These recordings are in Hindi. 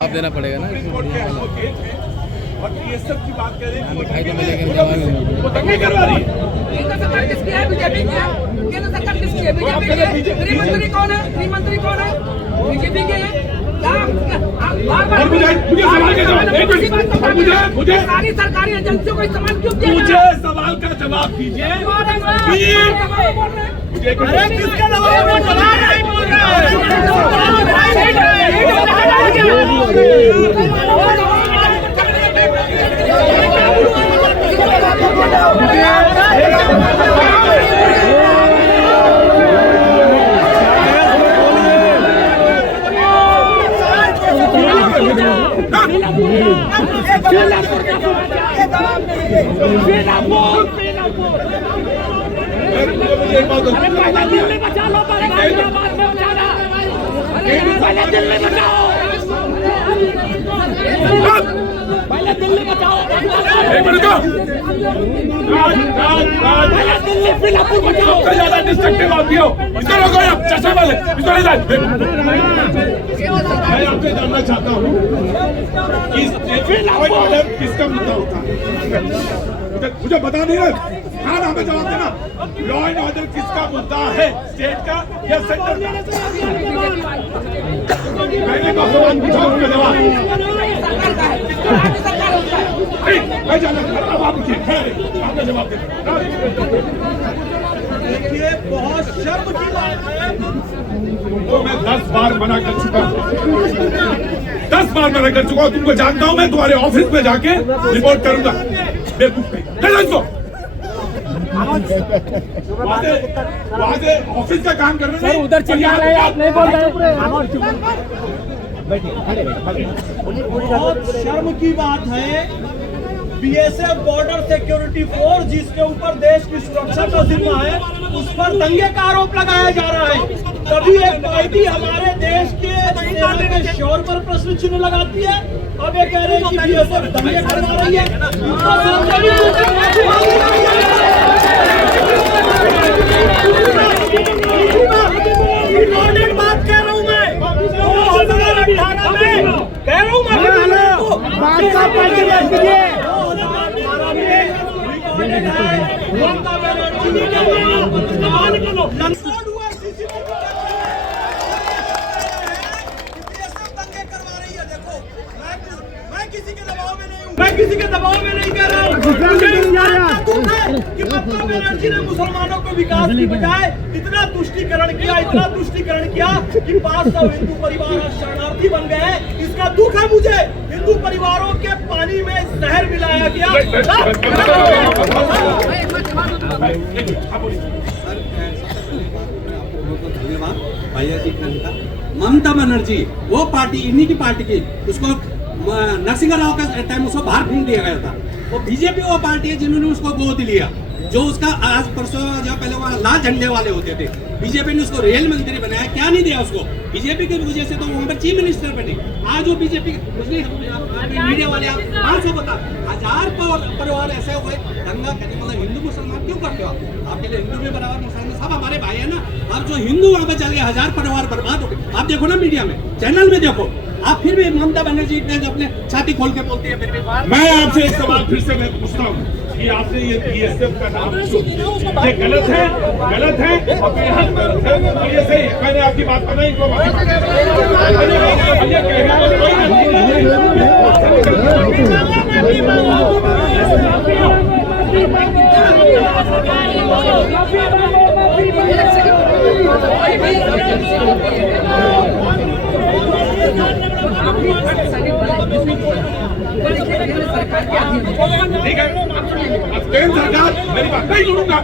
आप देना पड़ेगा ना। और ये सब की बात कर रहे हैं मिठाई तो मिलेगी, वो दंगे करवा रही है। केंद्र सरकार किसकी है? बीजेपी की है। केंद्र सरकार किसकी है? बीजेपी की है। गृह मंत्री कौन है? गृह मंत्री कौन है? बीजेपी के हैं। और मुझे सवाल का जवाब मुझे सारी सरकारी एजेंसियों को इस्तेमाल क्यों किया? मुझे सवाल का जवाब दीजिए। अरे किसका जवाब नहीं बोल दिल्ली बचा लो, पहले दिल्ली बचाओ, पहले दिल्ली बचाओ, पहले दिल्ली फिलहाल बचाओ। ज्यादा डिस्ट्रक्टिव आती हो इसको रोको, चश्मे वाले इसको ले जाए। मैं आपसे जानना चाहता हूँ किसका मुद्दा होता है, मुझे बता नहीं रहे। हाँ ना, हमें जवाब देना। लॉ एंड ऑर्डर किसका मुद्दा है, स्टेट का या सेंटर का? मैंने तो सवाल पूछा, उसका जवाब मैं जानना चाहता हूँ। अब आप पूछिए, आपका जवाब देखिए। बहुत शर्म की बात है, तो मैं 10 बार मना कर चुका हूँ, 10 बार मना कर चुका हूँ। तुमको जानता हूँ, मैं तुम्हारे ऑफिस में जाके रिपोर्ट करूंगा। ऑफिस का काम कर रहे हैं, उधर चिल्ला रहे हैं, आप नहीं बोल रहे। बहुत शर्म की बात है। बीएसएफ बॉर्डर सिक्योरिटी फोर्स जिसके ऊपर देश की सुरक्षा का जिम्मा है, उस पर दंगे का आरोप लगाया जा रहा है। कभी एक पार्टी हमारे देश के सेना के शौर्य पर प्रश्न चिन्ह लगाती है, अब ये कह रहे हैं कि बीएसएफ दंगे करवा रही है। रिकॉर्डेड बात कह रहा हूँ मैं, 2018 में कह रहा हूँ मैं किसी के दबाव में नहीं कह रहा हूँ। कि ममता बनर्जी ने मुसलमानों को विकास की बजाय इतना तुष्टीकरण किया कि 500 हिंदू परिवार शरणार्थी बन गए हैं। इसका दुख है मुझे। हिंदू परिवारों के पानी में जहर मिलाया गया। धन्यवाद भैया जी का। ममता बनर्जी वो पार्टी, इन्हीं की पार्टी की, उसको नरसिंह राव का टाइम उसको बाहर फेंक दिया गया था। वो बीजेपी वो पार्टी है जिन्होंने उसको गोद लिया, जो उसका आज परसों जो पहले वहाँ लाल झंडे वाले होते थे, बीजेपी ने उसको रेल मंत्री बनाया। क्या नहीं दिया उसको? बीजेपी की वजह से तो वहाँ पर चीफ मिनिस्टर बने। आज वो बीजेपी मीडिया वाले 500 बता 1000 परिवार ऐसे हुए दंगा करने, मतलब हिंदू मुसलमान क्यों करते हो? आपके लिए हिंदू भी बराबर, मुसलमान सब हमारे भाई है ना। अब जो हिंदू वहाँ पर चल गए, 1000 परिवार बर्बाद हो गए। आप देखो ना मीडिया में, चैनल में देखो, आप फिर भी ममता बनर्जी ने अपने छाती खोल के बोलती है। फिर भी मैं आपसे एक सवाल फिर से मैं पूछता हूँ कि आपने ये बीएसएफ का नाम ये गलत है और ये सही है। मैंने आपकी बात पर नहीं ठीक है, केंद्र सरकार, मेरी बात नहीं सुनूंगा,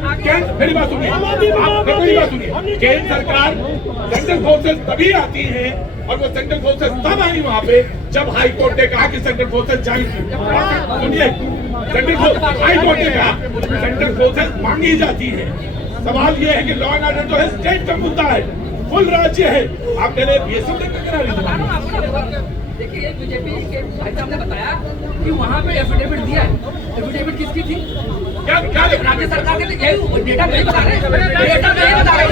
मेरी बात सुनिए, आप मेरी बात सुनिए। केंद्र सरकार सेंट्रल फोर्सेस तभी आती है, और वो सेंट्रल फोर्सेस तब आई वहाँ पे जब हाई कोर्ट ने कहा कि सेंट्रल फोर्सेस जाएंगी। सुनिए, हाई कोर्ट ने कहा सेंट्रल फोर्सेस मांगी जाती है। सवाल ये है कि लॉ एंड ऑर्डर जो है स्टेट का मुद्दा है, फुल राज्य है। आप कह रहे बीएसएफ ने करा रही देखिए बीजेपी के भाई साहब ने बताया कि वहाँ पे एफिडेविट दिया है। एफिडेविट किसकी थी? क्या क्या राज्य सरकार के यही डेटा नहीं बता रहे, डेटा नहीं बता रहे।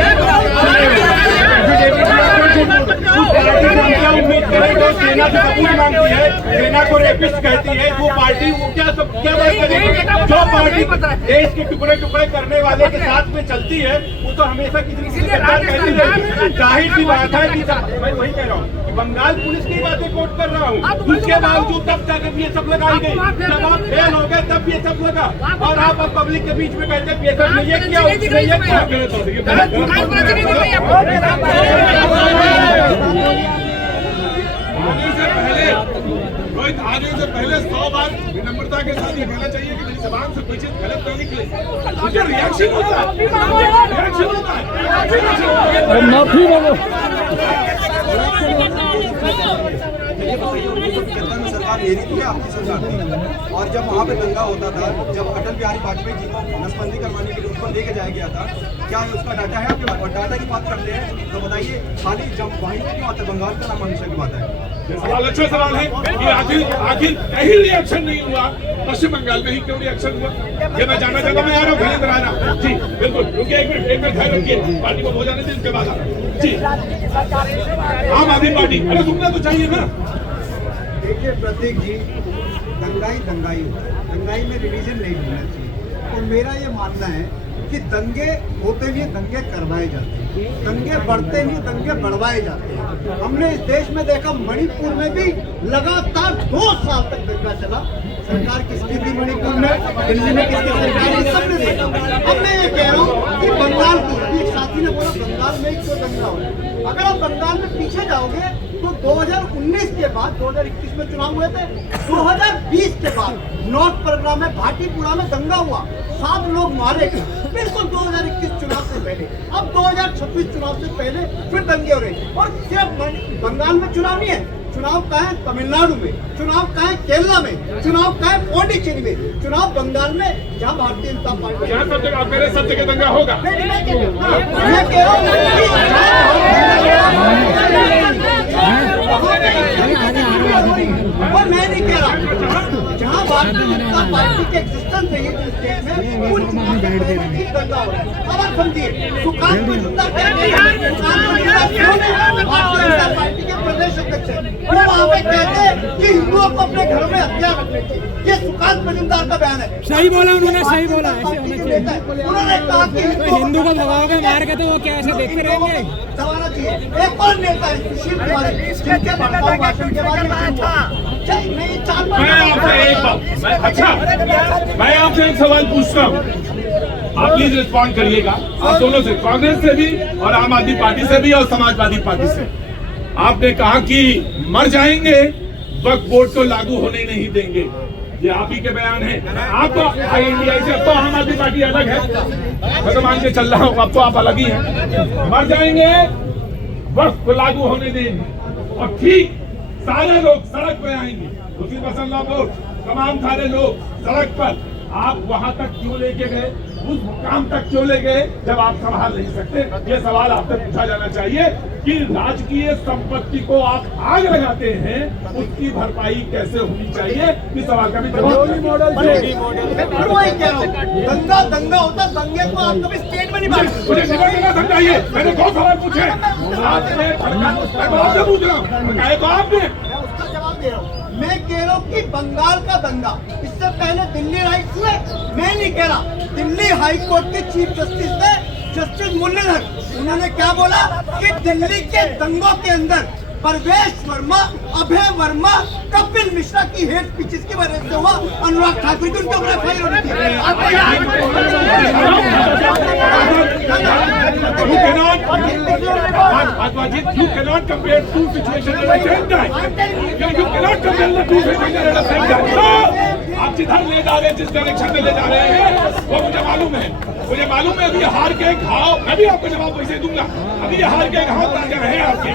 क्या उम्मीद करें जो सेना से सबूत मांगती है, सेना को रेपिस्ट कहती है, वो पार्टी वो क्या बात करेगी? जो पार्टी देश के टुकड़े टुकड़े करने वाले के साथ में चलती है वो तो हमेशा किसी सरकार कहती रहेगी। जाहिर सी बात है कि मैं वही कह रहा हूँ कि बंगाल पुलिस की बातें कोट कर रहा हूँ, उसके बावजूद तब जाकर ये सब लगाई गई। जब आप फेल हो गए तब ये सब लगा, और आप अब पब्लिक के बीच में कहते हैं ये सब ये क्या रोहित आने से पहले 100 बार विनम्रता के साथ ये कहना चाहिए कि मेरी जबान से कोई चीज गलत ना निकले। मुझे रिएक्शन होता है, रिएक्शन होता है। माफी मांगो। में सरकार मेरी थी या आपकी सरकार थी? और जब वहाँ पे दंगा होता था, जब अटल बिहारी वाजपेयी जी को नसबंदी करवाने के लिए उसको लेके जाया गया था, क्या उसका डाटा है आपके पास? और डाटा की बात करते हैं तो बताइए, खाली जब वहीं पे क्यों आता है? बंगाल का नाम हमेशा की बात है। सवाल अच्छा सवाल है कि आखिर कहीं रिएक्शन नहीं हुआ, पश्चिम बंगाल में ही क्यों रिएक्शन हुआ? ये मैं जानना चाहता हूँ। मैं आ रहा हूँ धीरेन्द्र आ रहा हूँ जी, बिल्कुल रुकिए एक मिनट ध्यान रखिए, पार्टी को हो जाने दीजिए उसके बाद आ रहा हूँ जी। आम आदमी पार्टी, अरे सुनना तो चाहिए ना। देखिए प्रतीक जी, दंगाई दंगाई होता है, दंगाई में रिलीजन नहीं होना चाहिए। और मेरा ये मानना है कि दंगे होते नहीं, दंगे करवाए जाते हैं, दंगे बढ़ते नहीं, दंगे बढ़वाए जाते हैं। हमने इस देश में देखा, मणिपुर में भी लगातार 2 साल तक दंगा चला। सरकार किसकी थी मणिपुर में, दिल्ली में किसकी सरकार, ये सब ने देखा। अब मैं ये कह रहा हूँ कि बंगाल की, एक साथी ने बोला बंगाल में क्यों दंगा हो रहा है। अगर आप बंगाल में पीछे जाओगे तो 2019 के बाद 2021 में चुनाव हुए थे, 2020 के बाद नॉर्थ परगना में भाटीपुरा में दंगा हुआ, 7 लोग मारे गए, बिल्कुल 2021 चुनाव से पहले। अब 2026 चुनाव से पहले फिर दंगे हो रहे। और सिर्फ बंगाल में चुनाव नहीं है, चुनाव का है तमिलनाडु में, चुनाव का है केरला में, चुनाव का है पौंडीचेरी में, चुनाव बंगाल में, जहाँ भारतीय जनता पार्टी जहाँ सब जगह मेरे सब जगह दंगा होगा। मैं कह रहा और मैं नहीं कह रहा, जहाँ भारतीय जनता पार्टी के एग्जिस्टेंस है ये स्टेट में, उन दंगा हो रहा है। अब आप समझिए, सुकांत मजूमदार भारतीय जनता पार्टी के प्रदेश अध्यक्ष है, वो वहाँ पे कहते हैं कि हिंदुओं को अपने घरों में हथियार रखने चाहिए। ये सुकांत मजूमदार का बयान है। सही बोला उन्होंने, सही बोला, ऐसे होना चाहिए। उन्होंने कहा कि हिंदू को भगाओगे मार के तो वो क्या ऐसे देखते रहेंगे? दबाना चाहिए। एक और नेता है सुशील कुमार, जिनके भड़काऊ भाषण के बाद मैं आपसे एक सवाल पूछता हूँ, आप प्लीज रिस्पॉन्ड करिएगा। आप दोनों से, कांग्रेस से भी और आम आदमी पार्टी से भी और समाजवादी पार्टी से। आपने कहा कि मर जाएंगे, वक्फ बोर्ड को लागू होने नहीं देंगे, ये आप ही के बयान है। आप इंडिया से, अब तो आम आदमी पार्टी अलग है, मैं तो मान के चल रहा हूँ, अब तो आप अलग ही हैं। मर जाएंगे, वक्फ को लागू होने देंगे, और ठीक सारे लोग सड़क पे आएंगे, उसी पसंद लोग, तमाम सारे लोग सड़क पर। आप वहां तक क्यों लेके गए, उस मुकाम तक क्यों ले गए जब आप संभाल नहीं सकते? ये सवाल आपसे पूछा जाना चाहिए कि राजकीय संपत्ति को आप आग लगाते हैं, उसकी भरपाई कैसे होनी चाहिए? इस सवाल का भी जवाब। दंगा दंगा होता, दंगे को आप कभी स्टेट में नहीं बांटते। मुझे निबंधना समझाइए, मैंने 2 सवाल पूछे, आपने आपसे पूछ रहा हूँ, कहे तो आपने। मैं उसका जवाब दे रहा हूँ। मैं कह रहा हूँ कि बंगाल का दंगा, इससे पहले दिल्ली राइट्स हुए। मैं नहीं कह रहा, दिल्ली हाई कोर्ट के चीफ जस्टिस थे जस्टिस मुरलीधर, उन्होंने क्या बोला कि दिल्ली के दंगों के अंदर परवेश वर्मा, अभय वर्मा, कपिल मिश्रा की हेट स्पीचेस की वजह से हुआ, अनुराग ठाकुर की उनके ऊपर एफआईआर होनी थी। You cannot compare two situations at the same time. You cannot compare the two situations at the same time. No! आप जिधर ले जा रहे हैं, जिस डायरेक्शन में ले जा रहे हैं, वो मुझे मालूम है। मुझे मालूम है, अभी हार के घाव, मैं भी आपको जवाब वैसे दूंगा, अभी हार के घाव ताजा है आपके।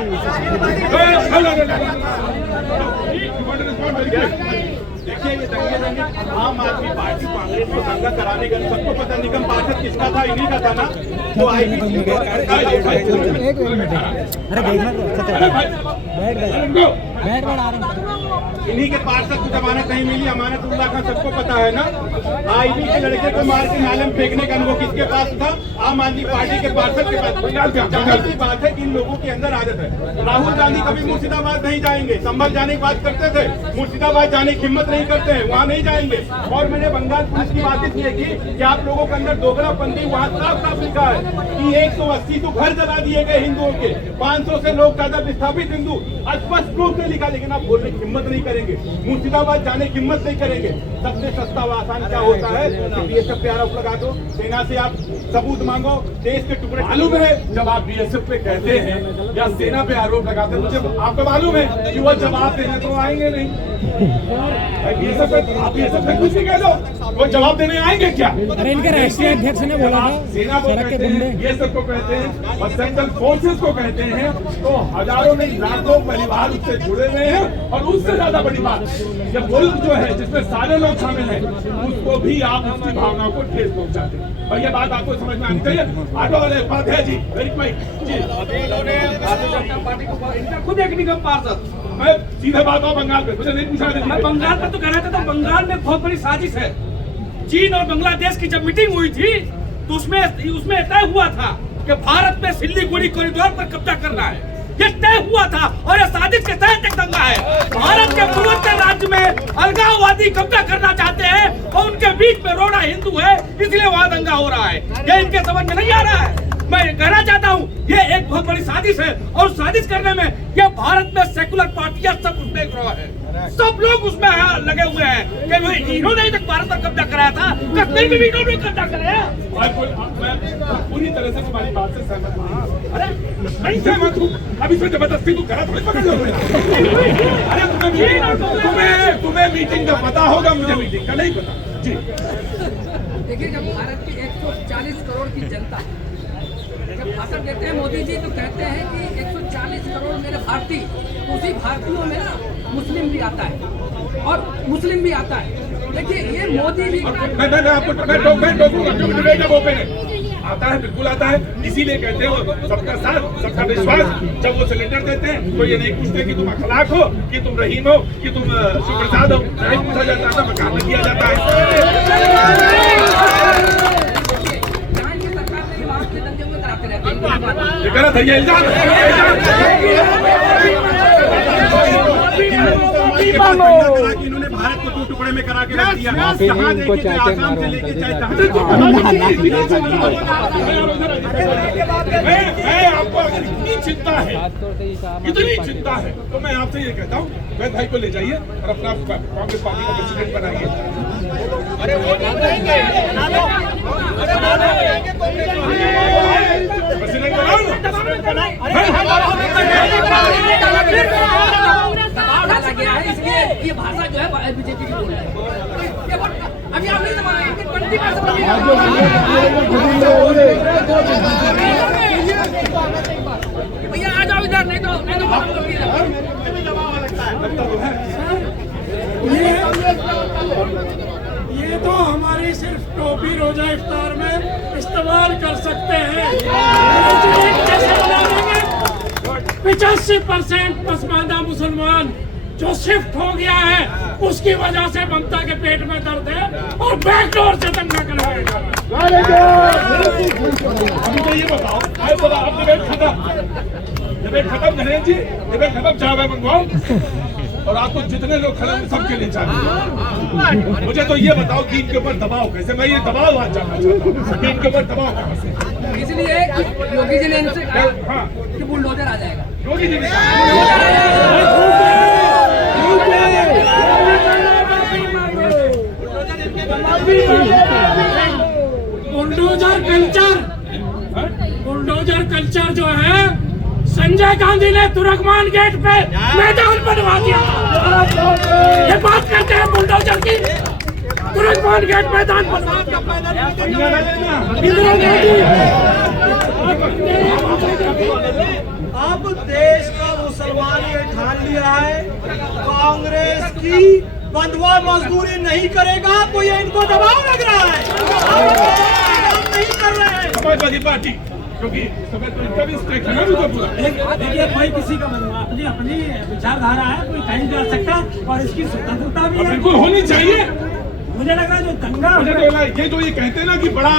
देखिए ये दंगे आम आदमी पार्टी कांग्रेस को दंगा कराने का सबको पता, निगम पार्षद किसका था, इन्हीं का था ना, जो आई अरे बैठ इन्हीं के पार्षद को जमानत नहीं मिली, अमानतुल्लाह का सबको पता है ना। आईबी के लड़के को मार के नाले में फेंकने का अनुभव किसके पास था? आम आदमी पार्टी के पार्षद के पास। जाहिर सी बात है कि इन लोगों के अंदर आदत है। राहुल गांधी कभी मुर्शिदाबाद नहीं जाएंगे, संभल जाने की बात करते थे, मुर्शिदाबाद जाने की हिम्मत नहीं करते हैं, वहाँ नहीं जाएंगे। और मैंने बंगाल पुलिस की बात इसलिए की कि आप लोगों के अंदर दोगलापंथी, वहाँ साफ साफ लिखा है कि 180 तो घर जला दिए गए हिंदुओं के, 500 से लोग ज्यादा विस्थापित हिंदू, स्पष्ट रूप से लिखा। लेकिन आप बोलने की हिम्मत नहीं करेंगे, मुर्शिदाबाद जाने की हिम्मत नहीं करेंगे। सबसे सस्ता व आसान क्या होता है? बीएसएफ पे आरोप लगा दो, सेना से आप सबूत मांगो, देश के टुकड़े। मालूम है जब आप बीएसएफ पे कहते हैं या सेना पे आरोप लगाते हैं, मुझे आपको मालूम है कि वो जवाब देने तो आएंगे नहीं। बीएसएफ पे आप बीएसएफ पे कुछ नहीं कह दो, वो जवाब देने आएंगे क्या? अरे इनके राष्ट्रीय अध्यक्ष ने बोला था सेना को कहते हैं, बीएसएफ को कहते हैं और सेंट्रल फोर्सेस को कहते हैं, तो हजारों नहीं लाखों परिवार उससे जुड़े हुए हैं। और उससे ज्यादा बड़ी बात, ये मुल्क जो है जिसमें सारे लोग शामिल हैं, उसको भी आप उसकी भावनाओं को ठेस पहुंचाते हैं। और ये बात आपको समझ में आनी चाहिए। ऑटो वाले बात है जी, वेरी क्वाइट जी। भारतीय जनता पार्टी को खुद एक निगम पार्षद, मैं सीधे बात हूँ बंगाल पे, मुझे नहीं पूछा। मैं बंगाल पे तो कहना चाहता हूँ, बंगाल में बहुत बड़ी साजिश है। चीन और बांग्लादेश की जब मीटिंग हुई थी तो उसमें तय हुआ था कि भारत में सिल्लीगुड़ी कॉरिडोर पर कब्जा करना है, ये तय हुआ था। और ये साजिश के तहत एक दंगा है। भारत के पूर्वोत्तर राज्य में अलगाववादी कब्जा करना चाहते हैं और उनके बीच में रोड़ा हिंदू है, इसलिए वहाँ दंगा हो रहा है। ये इनके समझ में नहीं आ रहा है। मैं कहना चाहता हूँ ये एक बहुत बड़ी साजिश है, और साजिश करने में ये भारत में सेकुलर पार्टियां सब उसमें एक है, सब लोग उसमें लगे हुए हैं कि इन्होंने तक भारत पर कब्जा कराया था, कश्मीर में भी इन्होंने कब्जा कराया। मैं पूरी तरह से तुम्हारी बात से सहमत हूँ। अरे नहीं सहमत हूँ, अब इसमें जबरदस्ती तू गलत थोड़ी पकड़ लो। अरे तुम्हें मीटिंग का पता होगा, मुझे मीटिंग का नहीं पता जी। देखिए, जब भारत की 140 करोड़ की जनता जब भाषण देते हैं मोदी जी, तो कहते हैं कि 140 करोड़ मेरे भारतीय, उसी भारतीयों में ना मुस्लिम भी आता है और मुस्लिम भी आता है। देखिए, ये मोदी जी मैं आपको टोकूंगा, क्योंकि डिबेट अब ओपन है। आता है, बिल्कुल आता है, इसीलिए कहते हैं वो सबका साथ सबका विश्वास। जब वो सिलेंडर देते हैं तो ये नहीं पूछते कि तुम अखलाक हो, कि तुम रहीम हो, कि तुम सुप्रसाद हो, नहीं पूछा जाता है, मकान में दिया जाता है। ये गलत है, ये इल्जाम इन्होंने भारत को 2 टुकड़े में करा के रख दिया। जहाँ देखिए आसाम से लेके चाहे मैं आपको अगर इतनी चिंता है तो मैं आपसे ये कहता हूँ, वैद भाई को ले जाइए और अपना कांग्रेस पार्टी का प्रेसिडेंट बनाइए। प्रेसिडेंट गया है, इसलिए ये भाषा जो है बीजेपी की बोल रही है। अभी आप नहीं समझ, भैया आ जाओ इधर, नहीं तो ये तो हमारी सिर्फ टोपी रोजा इफ्तार में इस्तेमाल कर सकते हैं। 85% पसमानदा मुसलमान जो शिफ्ट हो गया है, उसकी वजह से ममता के पेट में दर्द है और बैकडोर से दंगा कराएगा। अभी तो ये बताओ, अब डिबेट खत्म करें जी, डिबेट खत्म, चाय मंगवाओ और आपको जितने लोग खड़े हैं सबके लिए चाहिए। मुझे तो ये बताओ कि इनके ऊपर दबाव कैसे, मैं ये दबाव आज जानना चाहता हूँ कि इनके ऊपर दबाव कैसे। इसलिए योगी जी ने इनसे कहा कि बुलडोजर आ जाएगा। योगी जी ने बुलडोजर कल्चर जो है, संजय गांधी ने तुरकमान गेट पे मैदान बनवा दिया। ये बात करते हैं बुलडोजर की, तुरकमान गेट मैदान बनवा दिया। अब देश का मुसलमान ये ठान लिया है, कांग्रेस की बंधुआ मजदूरी नहीं करेगा तो ये इनको दबाव लग रहा है, नहीं कर रहे हैं। समाजवादी पार्टी क्योंकि इस समय तो इनका भी स्टेक है ना भी तो पूरा। देखिए कोई किसी का अपनी अपनी विचारधारा है, कोई कहीं जा सकता है और इसकी स्वतंत्रता भी है। बिल्कुल होनी चाहिए। मुझे लगा जो दंगा मुझे तो लगा ये जो ये कहते हैं ना कि बड़ा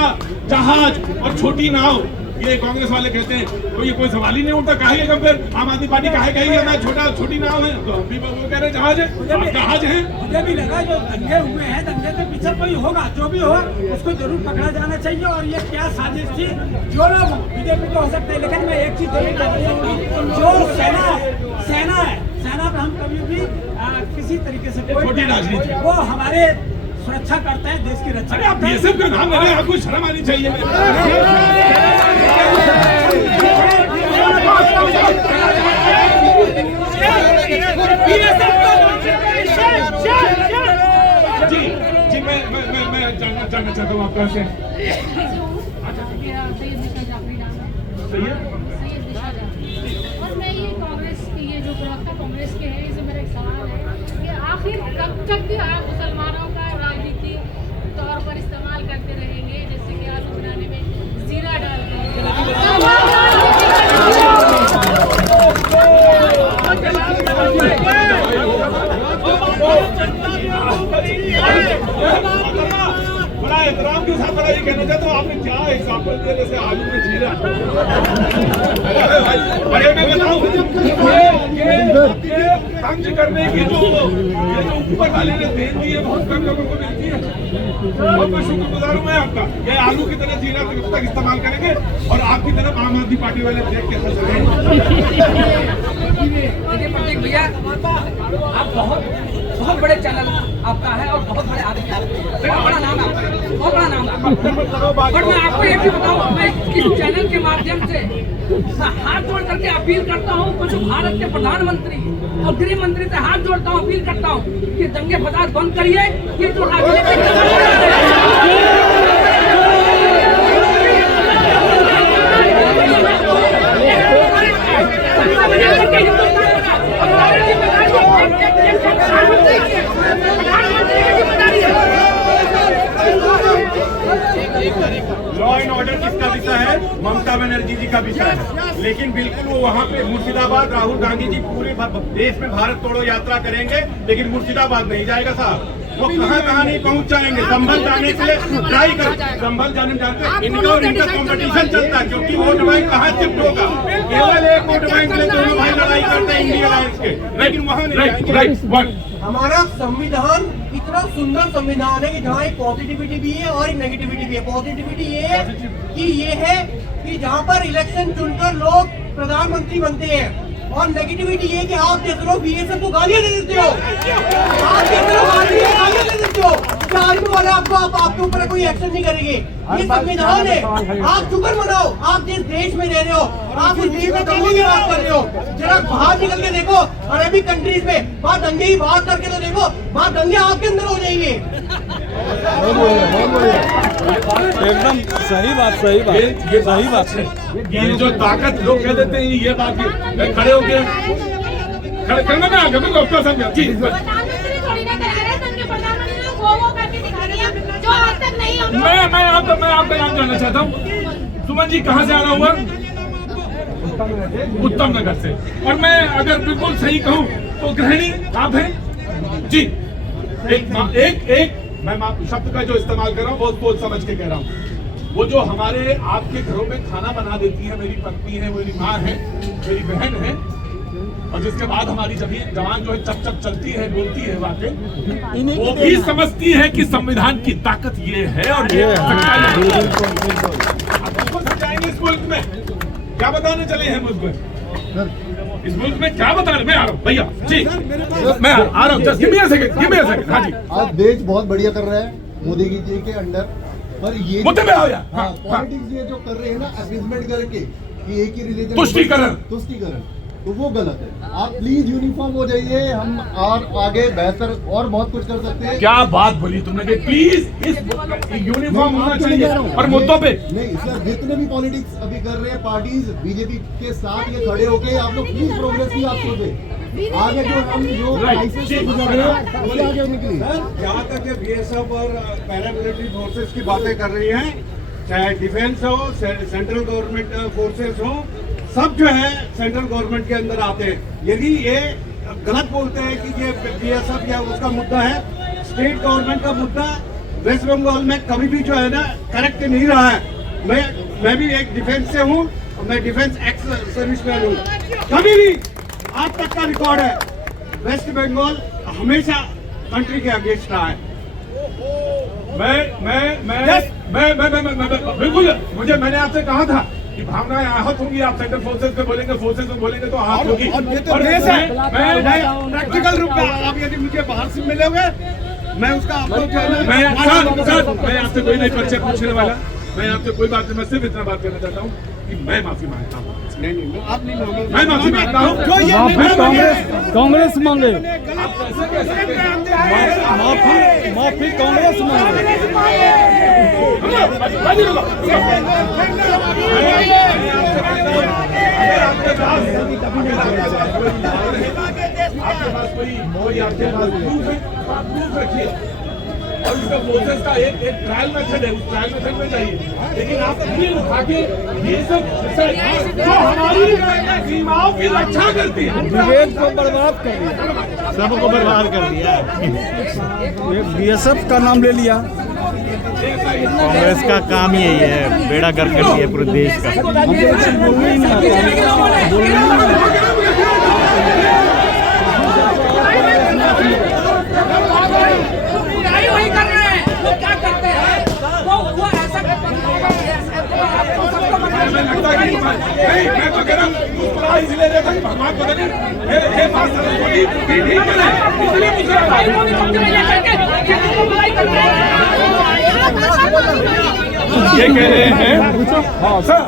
जहाज और छोटी नाव, ये कांग्रेस वाले कहते हैं, तो ये कोई सवाल ही नहीं उठता। कहेगा फिर आम आदमी पार्टी कहेगा ना छोटी नाव है, तो अभी वो कह रहे जहाज है, जहाज है। मुझे भी लगा जो दंगे हुए हैं, दंगे के पीछे कोई होगा, जो भी हो उसको जरूर पकड़ा जाना चाहिए। और ये क्या साजिश थी, जो लोग बीजेपी को हो सकते हैं, लेकिन मैं एक चीज जरूर कहता हूँ, जो सेना पे हम कभी भी किसी तरीके से छोटी राजनीति, वो हमारे सुरक्षा करते हैं, देश की रक्षा। अरे आप बीएसएफ का नाम ले रहे हैं, आपको शर्म आनी चाहिए। जी मैं जानना चाहता हूँ आपका से। और मैं ये कांग्रेस की ये जो प्रवक्ता कांग्रेस के हैं, इससे मेरा एक सवाल है कि आखिर कब तक भी आप मुसलमानों का राजनीति तौर पर इस्तेमाल करते रहेंगे, जैसे कि आलू बनाने में जीरा बड़ा एहतराम के साथ बड़ा ये कहना चाहता हूँ, आपने क्या एग्जाम्पल दिया जैसे आलू में जीरा। अरे मैं बताऊँ, ये तंज करने की जो ऊपर वाले ने देन दी है, बहुत कम लोगों को मिलती है। बहुत मैं शुक्रगुजार हूँ मैं आपका। ये आलू की तरह जीरा तक इस्तेमाल करेंगे और आपकी तरफ आम आदमी पार्टी वाले देख के हंस रहे हैं। देखिए प्रतीक भैया, आप बहुत बड़े चैनल आपका है और बहुत बड़े आदमी आपके, बहुत बड़ा नाम आपका, बहुत बड़ा नाम आपका। बट मैं आपको एक चीज बताऊँ, मैं इस चैनल के माध्यम से हाथ जोड़ करके अपील करता हूँ, कुछ भारत के प्रधानमंत्री और गृह मंत्री से हाथ जोड़ता हूँ, अपील करता हूँ कि दंगे फसाद बंद करिए। ये जो लॉ एंड ऑर्डर किसका विषय है? ममता बनर्जी जी का विषय है। लेकिन बिल्कुल वो वहाँ पे मुर्शिदाबाद, राहुल गांधी जी पूरे देश में भारत तोड़ो यात्रा करेंगे, लेकिन मुर्शिदाबाद नहीं जाएगा साहब। वो कहाँ नहीं पहुँच जाएंगे। संभल जाने के लिए ट्राई कर, संभल जाने में जानते हैं इनका और इनका कॉम्पिटिशन चलता है, क्योंकि वोट बैंक कहाँ शिफ्ट होगा। केवल एक वोट बैंक में दोनों भाई लड़ाई करते हैं इंडिया अलायंस के, लेकिन वहाँ नहीं जाएंगे। हमारा संविधान इतना सुंदर संविधान है कि जहाँ एक पॉजिटिविटी भी है और एक नेगेटिविटी भी है। पॉजिटिविटी ये है कि जहाँ पर इलेक्शन चुनकर लोग प्रधानमंत्री बनते हैं, और नेगेटिविटी ये कि आप जैसे लोग बीएसएफ को गालियां दे देते हो, आप जैसे लोग गालियां दे देते हो कि आर्मी वाले आपके ऊपर कोई एक्शन नहीं करेंगे। ये संविधान है, आप शुक्र मनाओ, आप जिस देश में रह रहे हो, आप उस देश में दंगों की बात कर रहे हो। जरा बाहर निकल के देखो अरबिक कंट्रीज में, वहाँ दंगे की बात करके तो देखो, वहाँ दंगे आपके अंदर हो जाएंगे। एकदम सही बात ये सही बात है। ये जो ताकत लोग कह देते हैं, ये बात खड़े होके खड़े करना ना आगे मैं आपका समझा जी। मैं आपका नाम जानना चाहता हूँ। सुमन जी कहाँ से आना हुआ? उत्तम नगर से। और मैं अगर बिल्कुल सही कहूँ तो गृहिणी आप हैं जी। एक मैं शब्द का जो इस्तेमाल कर रहा हूँ बहुत सोच समझ के कह रहा हूँ। वो जो हमारे आपके घरों में खाना बना देती है, मेरी पत्नी है, मेरी माँ है, मेरी बहन है, और जिसके बाद हमारी जवान जो है चप चप चलती है, बोलती है बातें, वो भी समझती है कि संविधान की ताकत ये है और ये समझाएंगे। इस मुल्क में क्या बताने चले हैं मुल्क में? इस मुल्क में क्या बता रहे? मैं आ रहा हूँ भैया जी, मैं आ रहा हूँ। Just give me a second. हाँ जी, आज देश बहुत बढ़िया कर रहा है मोदी जी के अंडर, पर ये मुद्दे में आओ यार। पॉलिटिक्स ये जो कर रहे हैं ना असेसमेंट करके कि एक ही रिलीजन तुष्टीकरण, तो वो गलत है। आप प्लीज यूनिफॉर्म हो जाइए, हम और आगे बेहतर और बहुत कुछ कर सकते हैं। क्या बात बोली तुमने कि प्लीज इस यूनिफॉर्म होना चाहिए और मुद्दों पे नहीं सर, जितने भी पॉलिटिक्स अभी कर रहे हैं पार्टीज बीजेपी के साथ ये खड़े होके आप लोग प्लीज प्रोग्रेस की आप सोचे आगे जो हम जो क्राइसिस से गुजर रहे हैं उससे आगे निकलिए। जहाँ तक ये बीएसएफ और पैरामिलिट्री फोर्सेस की बातें कर रही हैं, चाहे डिफेंस हो, सेंट्रल गवर्नमेंट फोर्सेस हो, सब जो है सेंट्रल गवर्नमेंट के अंदर आते हैं। यदि ये गलत बोलते हैं कि ये बीएसएफ या उसका मुद्दा है, स्टेट गवर्नमेंट का मुद्दा वेस्ट बंगाल में कभी भी जो है ना करेक्ट नहीं रहा है। मैं भी एक डिफेंस से हूँ, मैं डिफेंस एक्स सर्विसमैन हूँ। कभी भी आज तक का रिकॉर्ड है, वेस्ट बंगाल हमेशा कंट्री के अगेंस्ट रहा है। बिल्कुल, मैंने आपसे कहा था कि भावनाएं आहत होंगी, आप सेंट्रल फोर्सेस में बोलेंगे, फोर्सेस में बोलेंगे तो आहत होगी। और ये तो देश है, मैं प्रैक्टिकल रूप में आप यदि मुझे बाहर से मिलोगे, मैं उसका आपको जो है ना मैं आपसे कोई नहीं परिचय पूछने वाला, मैं आपसे कोई बात नहीं, मैं सिर्फ इतना बात करना चाहता हूँ कि मैं माफी मांगता हूँ। नहीं, आप नहीं मांगो, मैं माफी मांगता हूँ। कांग्रेस मांगे, आप कैसे कह सकते हैं? माफी कांग्रेस मांगे। आपके पास कोई आपके पास प्रूफ रखिए, और उसका प्रोसेस का एक ट्रायल मेथड है, उस ट्रायल मेथड में चाहिए। लेकिन आप ये उठा के ये सब जो हमारी सीमाओं की रक्षा करती है, विवेक को बर्बाद कर दिया, सबको बर्बाद कर दिया। बीएसएफ का नाम ले लिया। कांग्रेस का काम ही यही है, बेड़ा गर्क कर दिया पूरे देश का। वही कर रहे हैं, वो क्या करते हैं, वो ऐसा लगता है कि नहीं, मैं तो कह रहा हूँ इसलिए रहता कि भगवान को ये बात ठीक है, इसलिए ये कह रहे हैं सर,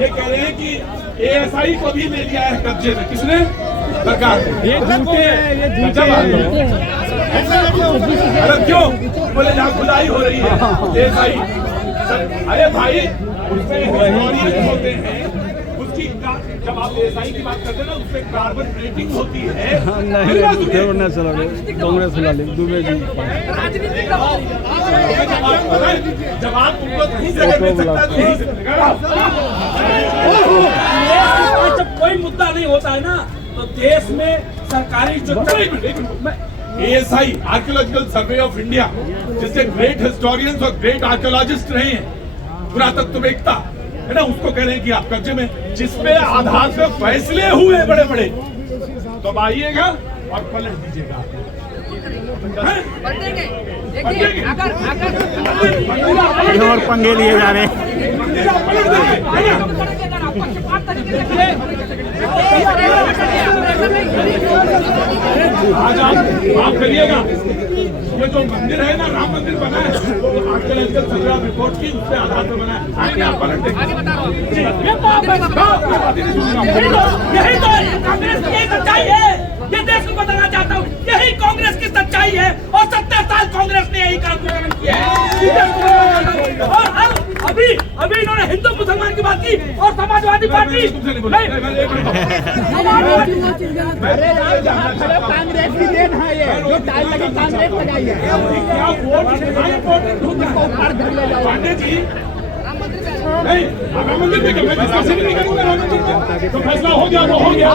ये कह रहे हैं कि एएसआई को भी ले लिया है कब्जे में। किसने? सरकार ने। ये झूठे हैं, ये झूठे अरे क्यों बोले जहाँ खुदाई हो रही है एएसआई? अरे भाई, उसमें हिस्टोरियन होते हैं, उसकी जब आप एएसआई की बात करते हैं ना, उसमें कार्बन रेटिंग होती है। कांग्रेस वाले दुबे जी जब आप उनको नहीं जगह मिल सकता तो यहीं से मिलेगा। जब कोई मुद्दा नहीं होता है ना, तो देश में सरकारी जो ASI archaeological survey of India, जिससे ग्रेट हिस्टोरियंस और ग्रेट आर्कियोलॉजिस्ट रहे हैं, पुरातत्ववेत्ता है ना, उसको कह रहे हैं कि आप कब्जे में, जिसपे आधार पे फैसले हुए बड़े बड़े, तो अब आइएगा और पलट दीजिएगा। और पंगे लिए जा रहे हैं। आज आप करिएगा, ये जो मंदिर है ना, राम मंदिर बना है, वो आर्कियोलॉजिकल सर्वे ऑफ रिपोर्ट की उसके आधार पर बना है। आएंगे आप पलट देंगे। यही तो कांग्रेस की सच्चाई है, ये देश को बताना चाहता हूँ, यही कांग्रेस की सच्चाई है। और 70 साल कांग्रेस ने यही काम किया है। और अभी इन्होंने हिंदू मुसलमान की बात की, और समाजवादी पार्टी कांग्रेस की देन है, ये जो टाइम लगी कांग्रेस लगाई है। पांडे जी नहीं, राम मंदिर में मैं डिस्कशन नहीं करूंगा, राम मंदिर का तो फैसला हो गया, वो हो गया।